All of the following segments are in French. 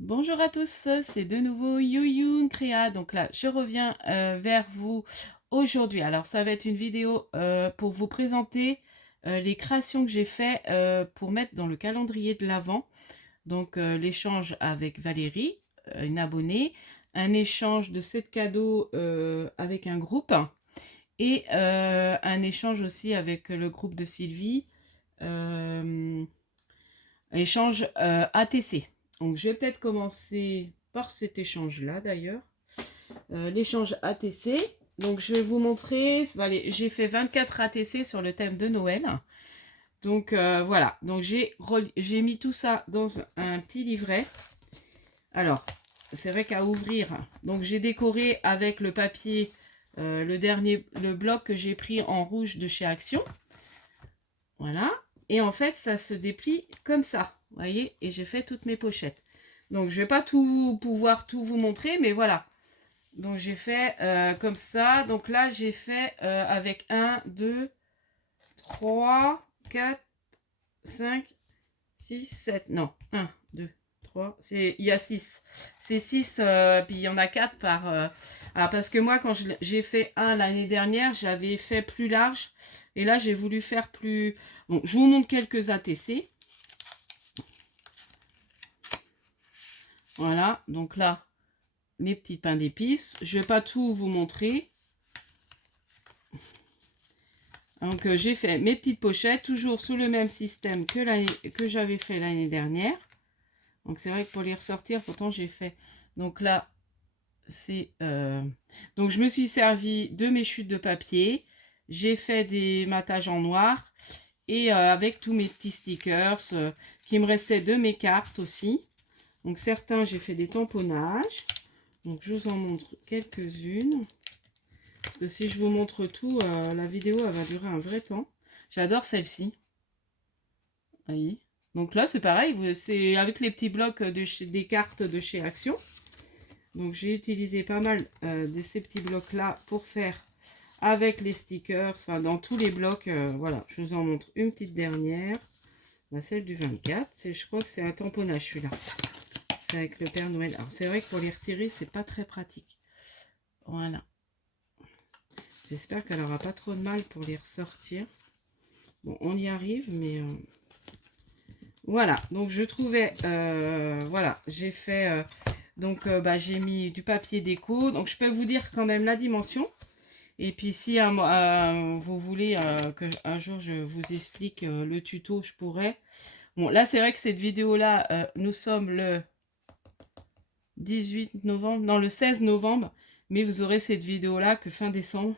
Bonjour à tous, c'est de nouveau Youyun Créa. Donc là, je reviens vers vous aujourd'hui. Alors, ça va être une vidéo pour vous présenter les créations que j'ai fait pour mettre dans le calendrier de l'Avent. Donc, l'échange avec Valérie, une abonnée, un échange de 7 cadeaux avec un groupe et un échange aussi avec le groupe de Sylvie. euh, Échange ATC. Donc, je vais peut-être commencer par cet échange-là, d'ailleurs. L'échange ATC. Donc, je vais vous montrer. Allez, j'ai fait 24 ATC sur le thème de Noël. Donc, voilà. Donc, j'ai mis tout ça dans un petit livret. Alors, c'est vrai qu'à ouvrir. Donc, j'ai décoré avec le papier, le bloc que j'ai pris en rouge de chez Action. Voilà. Et en fait, ça se déplie comme ça. Vous voyez? Et j'ai fait toutes mes pochettes. Donc, je vais pas pouvoir tout vous montrer, mais voilà. Donc, j'ai fait comme ça. Donc là, j'ai fait avec 1, 2, 3, 4, 5, 6, 7. Non, 1, 2, 3. Il y a 6. C'est 6, puis il y en a 4 par... parce que moi, quand j'ai fait un l'année dernière, j'avais fait plus large. Et là, j'ai voulu faire plus... Bon, je vous montre quelques ATC. Voilà, donc là, les petits pains d'épices. Je ne vais pas tout vous montrer. Donc, j'ai fait mes petites pochettes, toujours sous le même système que j'avais fait l'année dernière. Donc, c'est vrai que pour les ressortir, pourtant, j'ai fait... Donc là, c'est... Donc, je me suis servi de mes chutes de papier. J'ai fait des matages en noir. Et avec tous mes petits stickers qui me restaient de mes cartes aussi. Donc, certains, j'ai fait des tamponnages. Donc, je vous en montre quelques-unes. Parce que si je vous montre tout, la vidéo, elle va durer un vrai temps. J'adore celle-ci. Voyez. Donc là, c'est pareil. C'est avec les petits blocs des cartes de chez Action. Donc, j'ai utilisé pas mal de ces petits blocs-là pour faire avec les stickers. Enfin, dans tous les blocs. Voilà, je vous en montre une petite dernière. Celle du 24. Je crois que c'est un tamponnage, celui-là. C'est avec le Père Noël. Alors, c'est vrai que pour les retirer, c'est pas très pratique. Voilà. J'espère qu'elle n'aura pas trop de mal pour les ressortir. Bon, on y arrive, mais... Voilà, donc je trouvais... voilà, j'ai fait... j'ai mis du papier déco. Donc, je peux vous dire quand même la dimension. Et puis, si vous voulez qu'un jour, je vous explique le tuto, je pourrais. Bon, là, c'est vrai que cette vidéo-là, nous sommes le 18 novembre, non, le 16 novembre. Mais vous aurez cette vidéo-là que fin décembre.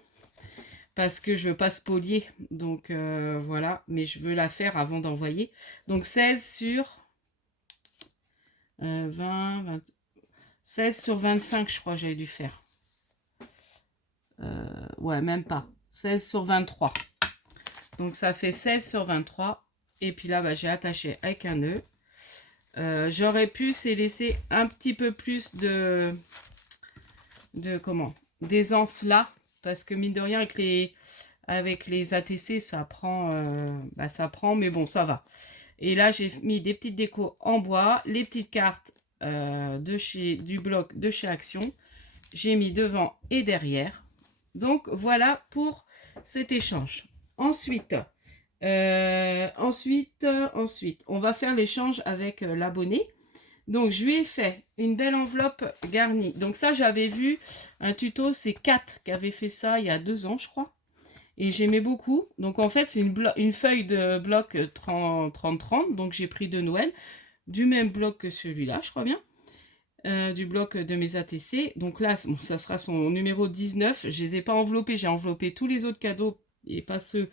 Parce que je veux pas spolier. Donc, voilà. Mais je veux la faire avant d'envoyer. Donc, 16 sur 20, 16 sur 25, je crois que j'avais dû faire. Ouais, même pas. 16 sur 23. Donc, ça fait 16 sur 23. Et puis là, j'ai attaché avec un nœud. J'aurais pu laisser un petit peu plus d'aisance là. Parce que mine de rien, avec les ATC, ça prend, mais bon, ça va. Et là, j'ai mis des petites décos en bois, les petites cartes du bloc de chez Action. J'ai mis devant et derrière. Donc, voilà pour cet échange. Ensuite, on va faire l'échange avec l'abonné. Donc, je lui ai fait une belle enveloppe garnie. Donc, ça, j'avais vu un tuto, c'est Kat qui avait fait ça il y a 2 ans, je crois. Et j'aimais beaucoup. Donc, en fait, c'est une feuille de bloc 30-30. Donc, j'ai pris de Noël, du même bloc que celui-là, je crois bien. Du bloc de mes ATC. Donc là, bon, ça sera son numéro 19. Je ne les ai pas enveloppés. J'ai enveloppé tous les autres cadeaux et pas ceux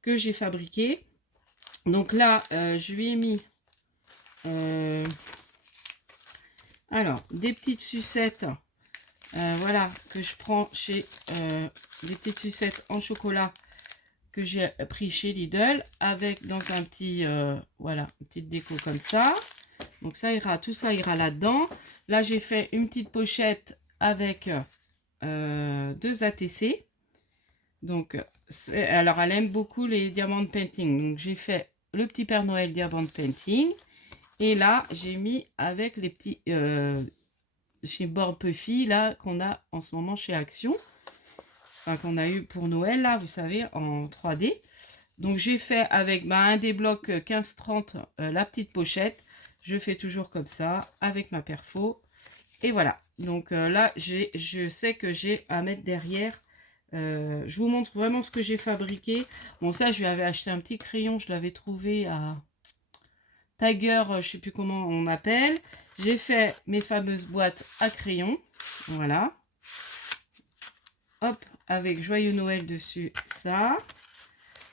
que j'ai fabriqués. Donc là, je lui ai mis... alors, des petites sucettes. Voilà, que je prends chez... des petites sucettes en chocolat que j'ai pris chez Lidl. Avec dans un petit... voilà, une petite déco comme ça. Donc ça ira, tout ça ira là-dedans. Là, j'ai fait une petite pochette avec 2 ATC. Donc, alors, elle aime beaucoup les diamant painting. Donc, j'ai fait le petit Père Noël diamant painting. Et là, j'ai mis avec les petits chez Born Puffy, là, qu'on a en ce moment chez Action. Enfin, qu'on a eu pour Noël, là, vous savez, en 3D. Donc, j'ai fait avec un des blocs 15-30, la petite pochette. Je fais toujours comme ça, avec ma perfo. Et voilà. Donc là, je sais que j'ai à mettre derrière. Je vous montre vraiment ce que j'ai fabriqué. Bon, ça, je lui avais acheté un petit crayon. Je l'avais trouvé à Tiger, je sais plus comment on appelle. J'ai fait mes fameuses boîtes à crayons. Voilà. Hop, avec Joyeux Noël dessus, ça.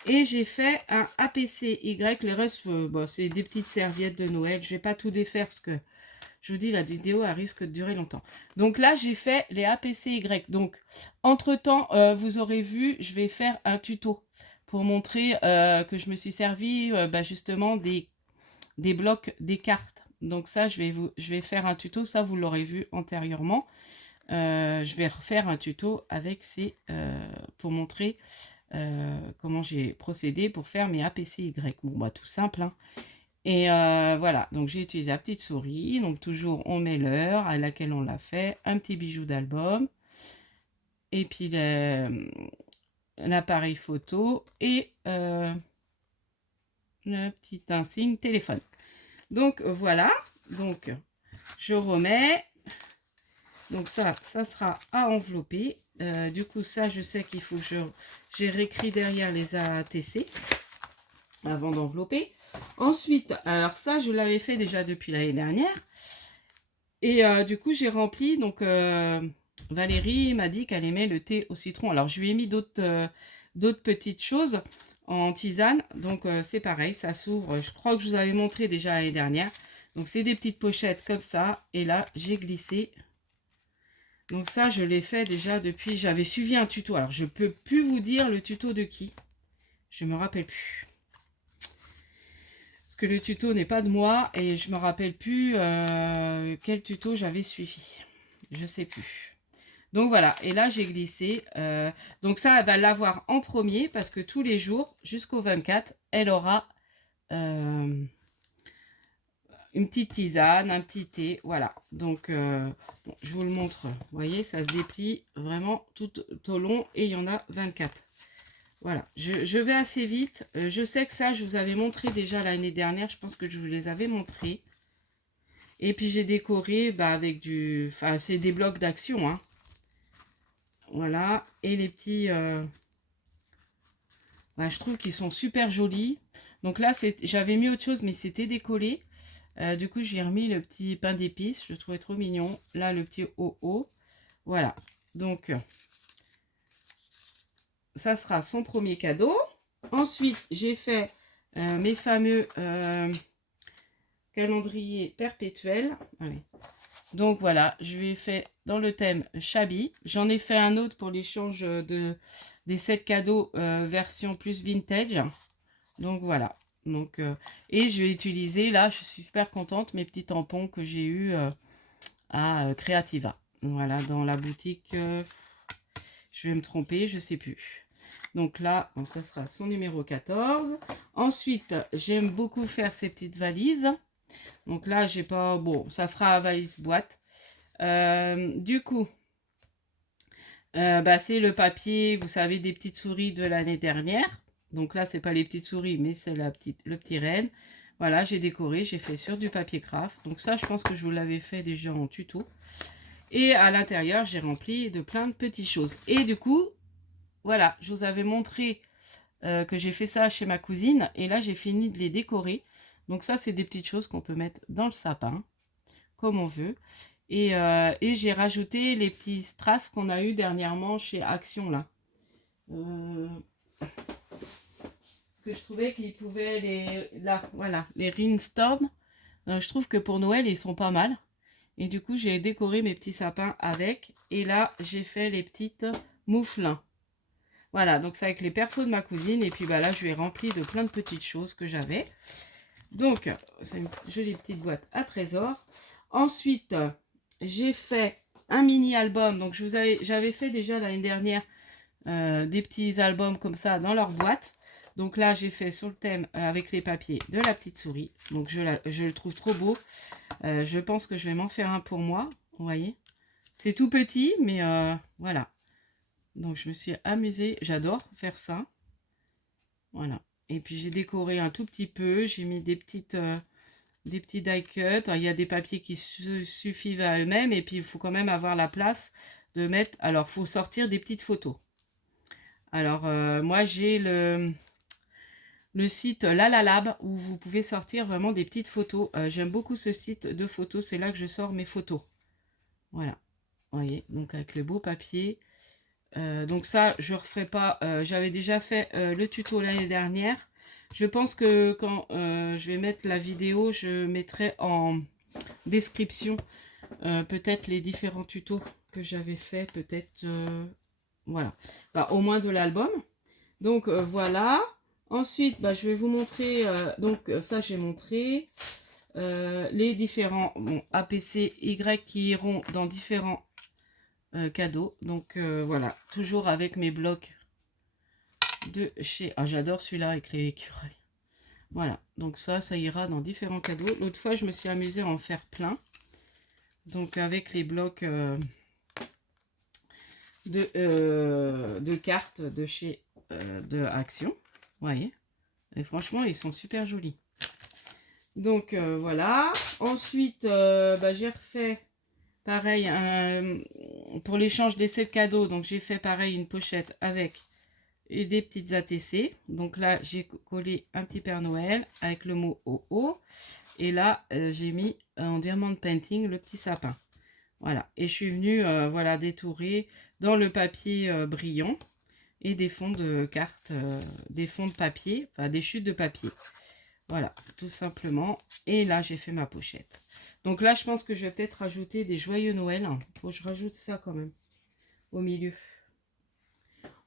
Et j'ai fait un APCY. Les restes, bon, c'est des petites serviettes de Noël. Je vais pas tout défaire parce que je vous dis, la vidéo, elle risque de durer longtemps. Donc là, j'ai fait les APCY. Donc, entre-temps, vous aurez vu, je vais faire un tuto pour montrer que je me suis servi justement des blocs, des cartes. Donc ça, je vais faire un tuto. Ça, vous l'aurez vu antérieurement. Je vais refaire un tuto avec pour montrer comment j'ai procédé pour faire mes APCY. Bon, bah tout simple, hein. Et voilà, donc j'ai utilisé la petite souris. Donc toujours, on met l'heure à laquelle on l'a fait. Un petit bijou d'album. Et puis l'appareil photo. Et le petit insigne téléphone. Donc voilà. Donc je remets. Donc ça sera à envelopper. Du coup, ça, je sais qu'il faut que j'ai réécrit derrière les ATC avant d'envelopper. Ensuite, alors ça, je l'avais fait déjà depuis l'année dernière. Et du coup, j'ai rempli. Donc, Valérie m'a dit qu'elle aimait le thé au citron. Alors, je lui ai mis d'autres petites choses en tisane. Donc, c'est pareil, ça s'ouvre. Je crois que je vous avais montré déjà l'année dernière. Donc, c'est des petites pochettes comme ça. Et là, j'ai glissé. Donc, ça, je l'ai fait déjà depuis... J'avais suivi un tuto. Alors, je ne peux plus vous dire le tuto de qui. Je ne me rappelle plus. Parce que le tuto n'est pas de moi et je me rappelle plus quel tuto j'avais suivi. Je sais plus. Donc voilà, et là j'ai glissé. Donc ça, elle va l'avoir en premier parce que tous les jours, jusqu'au 24, elle aura une petite tisane, un petit thé. Voilà, donc bon, je vous le montre. Vous voyez, ça se déplie vraiment tout au long et il y en a 24. Voilà, je vais assez vite. Je sais que ça, je vous avais montré déjà l'année dernière. Je pense que je vous les avais montrés. Et puis, j'ai décoré avec du... Enfin, c'est des blocs d'action. Hein. Voilà. Et les petits... je trouve qu'ils sont super jolis. Donc là, j'avais mis autre chose, mais c'était décollé. Du coup, j'ai remis le petit pain d'épices. Je le trouvais trop mignon. Là, le petit haut. Voilà. Donc... ça sera son premier cadeau. Ensuite, j'ai fait mes fameux calendriers perpétuels. Allez. Donc voilà, je vais faire dans le thème Shabby. J'en ai fait un autre pour l'échange des 7 cadeaux version plus vintage. Donc voilà. Donc, et je vais utiliser, là, je suis super contente, mes petits tampons que j'ai eu à Creativa. Voilà, dans la boutique, je vais me tromper, je sais plus. Donc là, bon, ça sera son numéro 14. Ensuite, j'aime beaucoup faire ces petites valises. Donc là, j'ai pas... Bon, ça fera valise boîte. Du coup, c'est le papier, vous savez, des petites souris de l'année dernière. Donc là, c'est pas les petites souris, mais c'est le petit renne. Voilà, j'ai décoré, j'ai fait sur du papier craft. Donc ça, je pense que je vous l'avais fait déjà en tuto. Et à l'intérieur, j'ai rempli de plein de petites choses. Et du coup... Voilà, je vous avais montré que j'ai fait ça chez ma cousine. Et là, j'ai fini de les décorer. Donc ça, c'est des petites choses qu'on peut mettre dans le sapin, comme on veut. Et j'ai rajouté les petits strass qu'on a eu dernièrement chez Action, là. Que je trouvais qu'ils pouvaient les Rhinestorm. Je trouve que pour Noël, ils sont pas mal. Et du coup, j'ai décoré mes petits sapins avec. Et là, j'ai fait les petites mouflins. Voilà, donc c'est avec les perfos de ma cousine. Et puis là, je lui ai rempli de plein de petites choses que j'avais. Donc, c'est une jolie petite boîte à trésors. Ensuite, j'ai fait un mini-album. Donc, j'avais fait déjà l'année dernière des petits albums comme ça dans leur boîte. Donc là, j'ai fait sur le thème avec les papiers de la petite souris. Donc je le trouve trop beau. Je pense que je vais m'en faire un pour moi. Vous voyez, c'est tout petit, mais voilà. Donc je me suis amusée. J'adore faire ça. Voilà. Et puis j'ai décoré un tout petit peu. J'ai mis des petits die cuts. Il y a des papiers qui suffisent à eux-mêmes. Et puis il faut quand même avoir la place de mettre. Alors il faut sortir des petites photos. Alors moi j'ai le site Lalalab où vous pouvez sortir vraiment des petites photos. J'aime beaucoup ce site de photos. C'est là que je sors mes photos. Voilà. Vous voyez, donc avec le beau papier. Donc ça, je ne referai pas. J'avais déjà fait le tuto l'année dernière. Je pense que quand je vais mettre la vidéo, je mettrai en description peut-être les différents tutos que j'avais fait. Peut-être, voilà. Bah, au moins de l'album. Donc voilà. Ensuite, bah, je vais vous montrer. Ça, j'ai montré. Les différents APCY qui iront dans différents cadeaux. Donc voilà, toujours avec mes blocs de chez... Ah, j'adore celui-là avec les écureuils. Voilà, donc ça ira dans différents cadeaux. L'autre fois, je me suis amusée à en faire plein. Donc avec les blocs de cartes de chez de Action. Vous voyez. Et franchement, ils sont super jolis. Donc voilà. Ensuite, j'ai refait pareil pour l'échange des sets cadeaux. Donc j'ai fait pareil une pochette avec des petites ATC. Donc là, j'ai collé un petit Père Noël avec le mot OO. Et là, j'ai mis en diamond painting le petit sapin. Voilà. Et je suis venue voilà, détourer dans le papier brillant et des fonds de cartes, des fonds de papier, enfin des chutes de papier. Voilà, tout simplement. Et là, j'ai fait ma pochette. Donc là, je pense que je vais peut-être rajouter des joyeux Noël. Il faut que je rajoute ça quand même au milieu.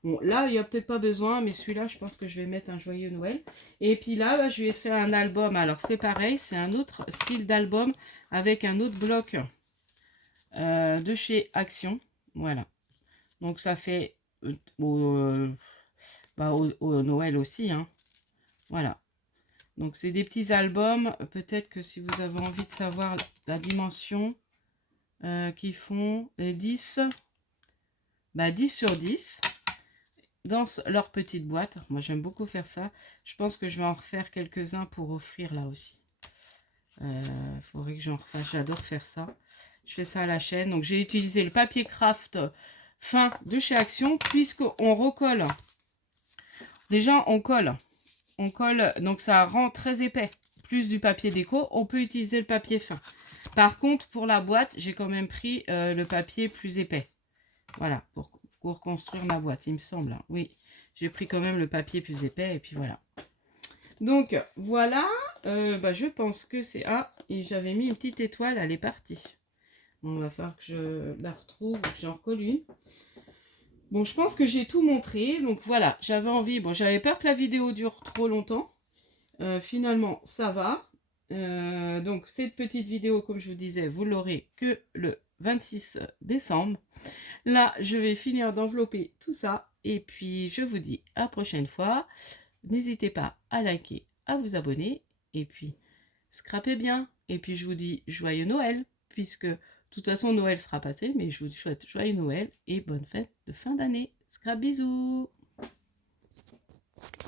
Bon, là, il n'y a peut-être pas besoin, mais celui-là, je pense que je vais mettre un joyeux Noël. Et puis là, je vais faire un album. Alors, c'est pareil, c'est un autre style d'album avec un autre bloc de chez Action. Voilà. Donc, ça fait au Noël aussi. Hein. Voilà. Donc, c'est des petits albums. Peut-être que si vous avez envie de savoir la dimension qu'ils font, les 10, 10 sur 10. Dans leur petite boîte. Moi, j'aime beaucoup faire ça. Je pense que je vais en refaire quelques-uns pour offrir là aussi. Faudrait que j'en refasse. J'adore faire ça. Je fais ça à la chaîne. Donc, j'ai utilisé le papier craft fin de chez Action puisqu'on recolle. Déjà, on colle. On colle. Donc, ça rend très épais. Plus du papier déco, on peut utiliser le papier fin. Par contre, pour la boîte, j'ai quand même pris le papier plus épais. Voilà, pour construire ma boîte, il me semble. Hein. Oui, j'ai pris quand même le papier plus épais et puis voilà. Donc, voilà. Je pense que c'est... Ah, et j'avais mis une petite étoile, elle est partie. Bon, il va falloir que je la retrouve, que j'en recolle une. Bon, je pense que j'ai tout montré. Donc, voilà, j'avais envie... Bon, j'avais peur que la vidéo dure trop longtemps. Finalement, ça va. Donc, cette petite vidéo, comme je vous disais, vous l'aurez que le 26 décembre. Là, je vais finir d'envelopper tout ça. Et puis, je vous dis à la prochaine fois. N'hésitez pas à liker, à vous abonner. Et puis, scrapez bien. Et puis, je vous dis joyeux Noël. Puisque, de toute façon, Noël sera passé. Mais je vous souhaite joyeux Noël et bonne fête de fin d'année. Scrap, bisous!